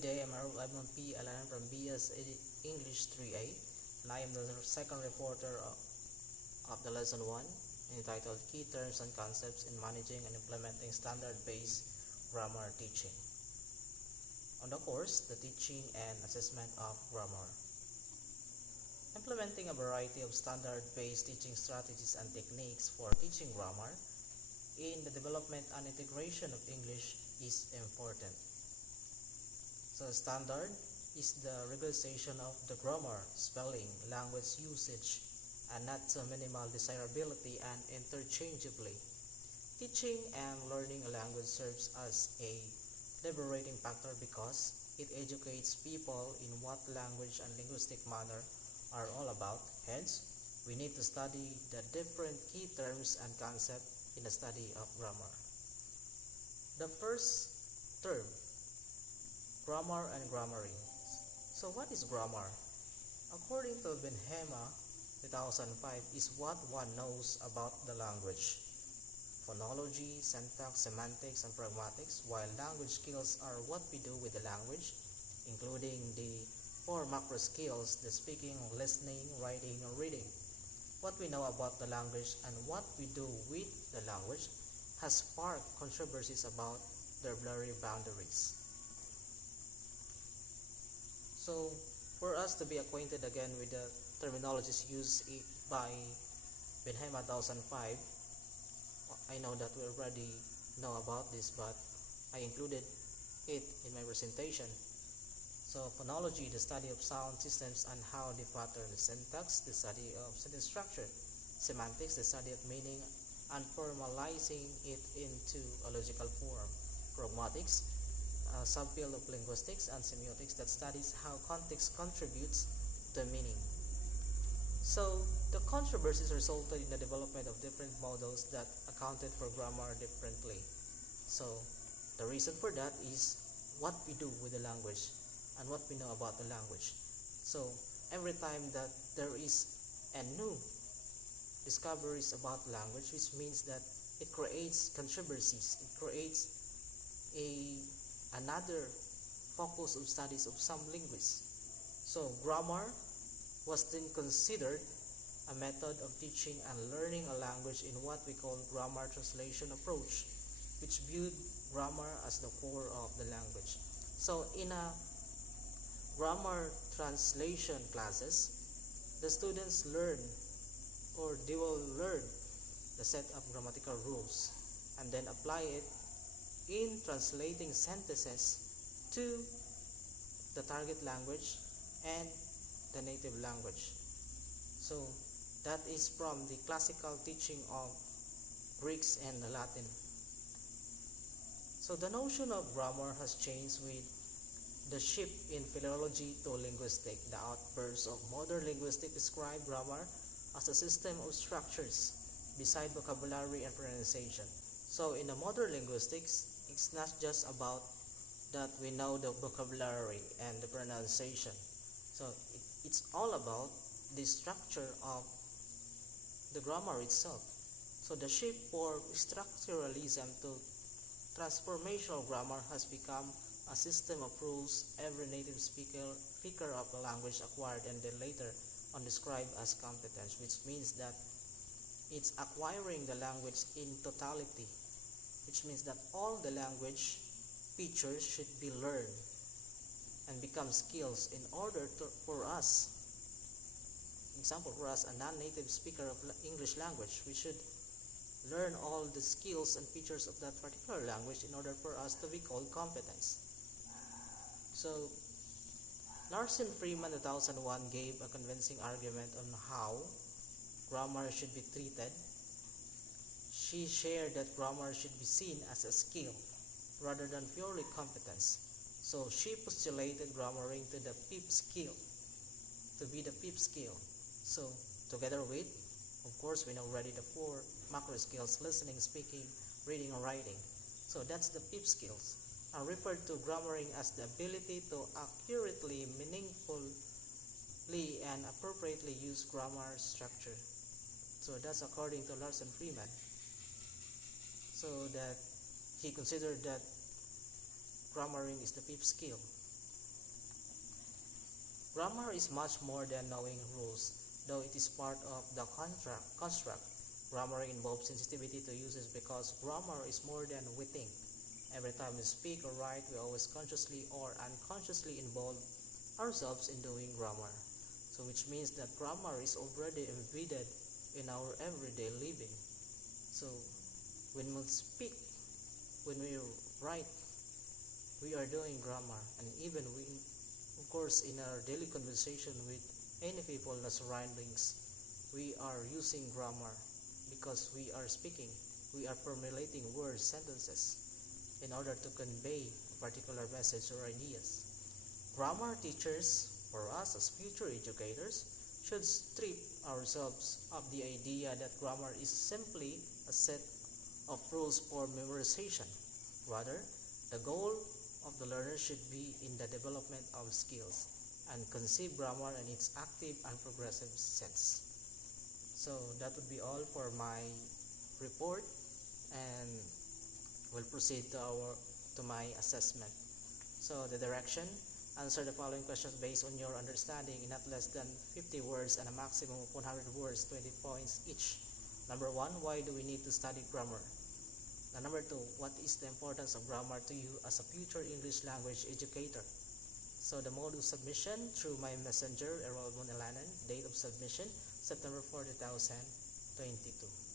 Good day, I'm Arul Edmond P. Alanan from BS English 3A, and I am the second reporter of the lesson 1, entitled Key Terms and Concepts in Managing and Implementing Standard-Based Grammar Teaching. On the course, the teaching and assessment of grammar. Implementing a variety of standard-based teaching strategies and techniques for teaching grammar in the development and integration of English is important. So standard is the regularization of the grammar, spelling, language usage, and not to minimal desirability and interchangeably. Teaching and learning a language serves as a liberating factor because it educates people in what language and linguistic manner are all about. Hence, we need to study the different key terms and concepts in the study of grammar. The first term, grammar and grammaring. So what is grammar? According to Benhema 2005, is what one knows about the language. Phonology, syntax, semantics, and pragmatics, while language skills are what we do with the language, including the 4 macro skills, the speaking, listening, writing, and reading. What we know about the language and what we do with the language has sparked controversies about their blurry boundaries. So, for us to be acquainted again with the terminologies used by Benhema 2005, I know that we already know about this, but I included it in my presentation. So, phonology, the study of sound systems and how they pattern. Syntax, the study of sentence structure. Semantics, the study of meaning and formalizing it into a logical form. Pragmatics, a subfield of linguistics, and semiotics that studies how context contributes to meaning. So, the controversies resulted in the development of different models that accounted for grammar differently. So, the reason for that is what we do with the language and what we know about the language. So, every time that there is a new discoveries about language, which means that it creates controversies, it creates another focus of studies of some linguists. So grammar was then considered a method of teaching and learning a language in what we call grammar translation approach, which viewed grammar as the core of the language. So in a grammar translation classes, the students they will learn the set of grammatical rules and then apply it in translating sentences to the target language and the native language. So that is from the classical teaching of Greeks and Latin. So the notion of grammar has changed with the shift in philology to linguistic. The outbursts of modern linguistics describe grammar as a system of structures beside vocabulary and pronunciation. So in the modern linguistics, it's not just about that we know the vocabulary and the pronunciation. So it's all about the structure of the grammar itself. So the shift for structuralism to transformational grammar has become a system of rules every native speaker of a language acquired and then later on described as competence, which means that it's acquiring the language in totality, which means that all the language features should be learned and become skills in order for us, example, for us, a non-native speaker of English language, we should learn all the skills and features of that particular language in order for us to be called competence. So, Larson Freeman 2001 gave a convincing argument on how grammar should be treated. She shared that grammar should be seen as a skill rather than purely competence. So she postulated grammaring to the fifth skill, to be the fifth skill. So together with, of course, we know already the 4 macro skills: listening, speaking, reading, and writing. So that's the fifth skills. I referred to grammaring as the ability to accurately, meaningfully, and appropriately use grammar structure. So that's according to Larson Freeman. So that he considered that grammaring is the fifth skill. Grammar is much more than knowing rules, though it is part of the construct. Grammar involves sensitivity to uses because grammar is more than we think. Every time we speak or write, we always consciously or unconsciously involve ourselves in doing grammar. So which means that grammar is already embedded in our everyday living. So when we speak, when we write, we are doing grammar, and even we, of course, in our daily conversation with any people in the surroundings, we are using grammar because we are speaking, we are formulating words, sentences in order to convey a particular message or ideas. Grammar teachers, for us as future educators, should strip ourselves of the idea that grammar is simply a set of rules for memorization. Rather, the goal of the learner should be in the development of skills and conceive grammar in its active and progressive sense. So that would be all for my report, and we'll proceed to my assessment. So the direction: answer the following questions based on your understanding in not less than 50 words and a maximum of 100 words, 20 points each. Number 1, why do we need to study grammar? Number 2, what is the importance of grammar to you as a future English language educator? So the mode of submission: through my messenger, Errol Munelanan. Date of submission: September 4, 2022.